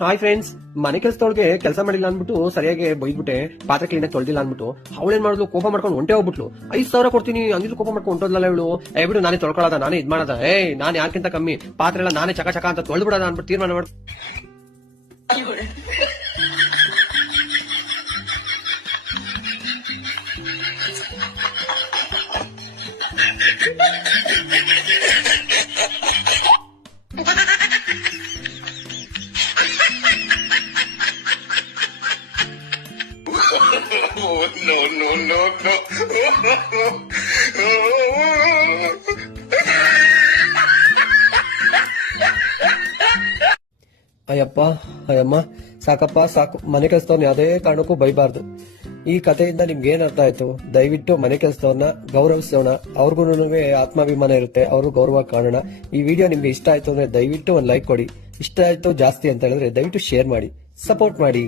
Hi friends, ಮನೆ ಕೆಲಸದೊಳಗೆ ಕೆಲಸ ಮಾಡಿಲ್ಲ ಅನ್ಬಿಟ್ಟು ಸರಿಯಾಗಿ ಬೈದ್ಬಿಟ್ಟೆ, ಪಾತ್ರೆ ಕ್ಲೀನ್ ಆಗಿ ತೊಳೆದಿಲ್ಲ ಅನ್ಬಿಟ್ಟು ಅವಳೇನ್ ಮಾಡಿದ್ಲು, ಕೋಪ ಮಾಡ್ಕೊಂಡು ಹೊಂಟೆ ಹೋಗ್ಬಿಟ್ಲು. 5,000 ಕೊಡ್ತೀನಿ ಅಂದಿದ್ದು ಕೋಪ ಮಾಡ್ಕೊಂಡು ಹೊಂಟೋದ್ಲಲ್ಲ ಇವಳು. ಬಿಡು ನಾನೇ ತೊಳ್ಕೊಳ್ಳೋದ, ನಾನೇ ಇದ್ ಮಾಡದ, ನಾನ್ ಯಾರ್ಕಿಂತ ಕಮ್ಮಿ, ಪಾತ್ರೆ ಎಲ್ಲ ನಾನೇ ಚಕ ಚಕ ಅಂತ ತೊಳೆದ್ಬಿಡೋದ ಅನ್ಬಿಟ್ಟು ತೀರ್ಮಾನ ಮಾಡ್. Oh, no, no, no, no. Ayyappa ಅಯ್ಯಮ್ಮ, ಸಾಕಪ್ಪ ಸಾಕು. ಮನೆ ಕೆಲಸದವ್ರನ್ನ ಯಾವುದೇ ಕಾರಣಕ್ಕೂ ಬೈಬಾರ್ದು. ಈ ಕಥೆಯಿಂದ ನಿಮ್ಗೆ ಏನ್ ಅರ್ಥ ಆಯ್ತು? ದಯವಿಟ್ಟು ಮನೆ ಕೆಲಸದವ್ರನ್ನ ಗೌರವಿಸೋಣ. ಅವ್ರಿಗೂ ಆತ್ಮಾಭಿಮಾನ ಇರುತ್ತೆ, ಅವರು ಗೌರವ ಕಾಣೋಣ. ಈ ವಿಡಿಯೋ ನಿಮ್ಗೆ ಇಷ್ಟ ಆಯ್ತು ಅಂದ್ರೆ ದಯವಿಟ್ಟು ಒಂದು ಲೈಕ್ ಕೊಡಿ. ಇಷ್ಟ ಆಯ್ತು ಜಾಸ್ತಿ ಅಂತ ಹೇಳಿದ್ರೆ ದಯವಿಟ್ಟು ಶೇರ್ ಮಾಡಿ, ಸಪೋರ್ಟ್ ಮಾಡಿ.